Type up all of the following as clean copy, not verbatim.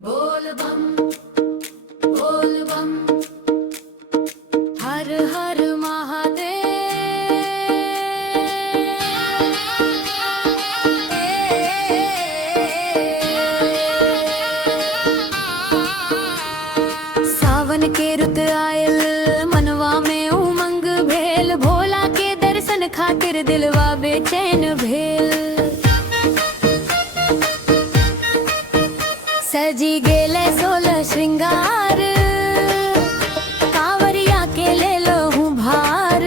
बोल बम बोल बम, हर हर महादेव। सावन के रुत आयल, मनवा में उमंग भेल, भोला के दर्शन खातिर दिलवा बेचैन भेल। सजी गेले 16 श्रृंगार, कांवरिया के ले लो हूँ भार।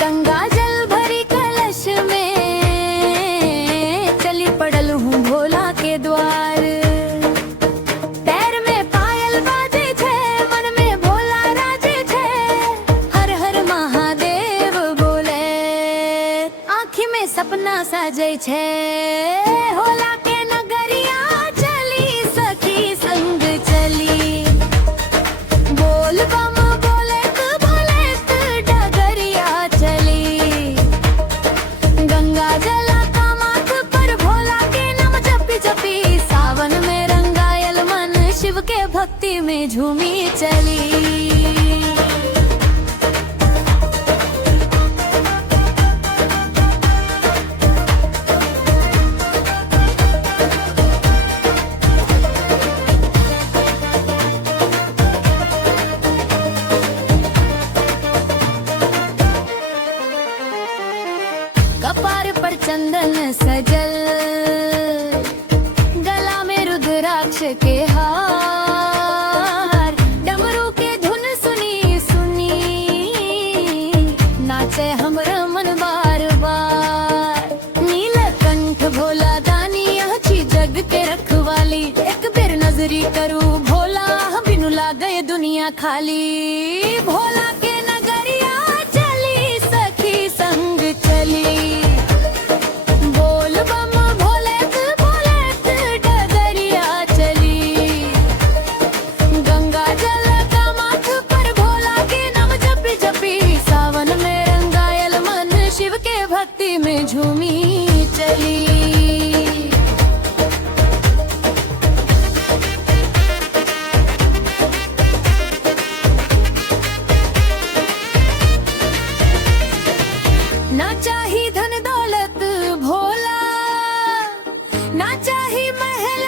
गंगा जल भरी कलश में, चली पड़ल हूँ भोला के द्वार। पैर में पायल बाजे छे, मन में भोला राजे छे, हर हर महादेव बोले। आँखी में सपना साजे छे, होला के नगरिया चली सखी संग चली। बोल बम बोलेत बोलेत डगरिया चली। गंगा जला का माथ पर भोला के नाम जपी जपी, सावन में रंगायल मन शिव के भक्ति में झूमी चली। कपार पर चंदन सजल, गला में रुद्राक्ष के हार। डमरू के धुन सुनी सुनी, नाचे हमरा मन बार बार। नीलकंठ भोला दानी अच्छी जग के रखवाली, एक बेर नजरी करूं भोला बिनु लागे दुनिया खाली। भोला के नगरिया चली सखी संग चली। बोल बम भोलेत भोलेत डगरिया चली। गंगा जल का माथ पर भोला के नाम जपी जपी, सावन में रंगायल मन शिव के भक्ति में झूमी चली। ना चाही धन दौलत भोला, ना चाही महल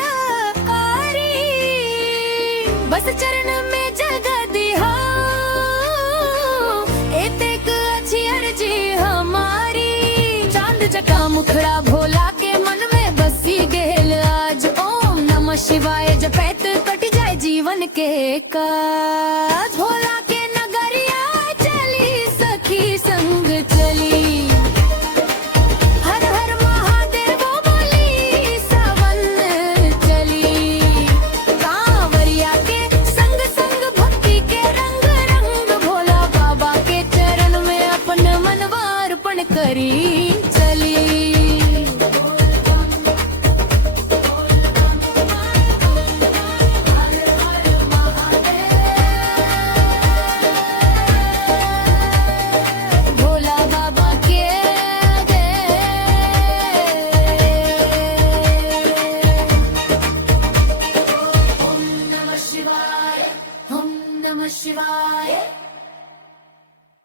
कारी, बस चरण में जगह दिहा। एतेक अच्छी अर्जी हमारी, चांद जका मुखड़ा भोला के मन में बसी गेल आज। ओम नमः शिवाय जपैत कट जाए जीवन के काज। भोला के नगरिया चली सखी संग चली। हर हर महादेव बोली सावन चली। कांवरिया के संग संग भक्ति के रंग रंग, भोला बाबा के चरण में अपन मनवा अर्पण करी चली।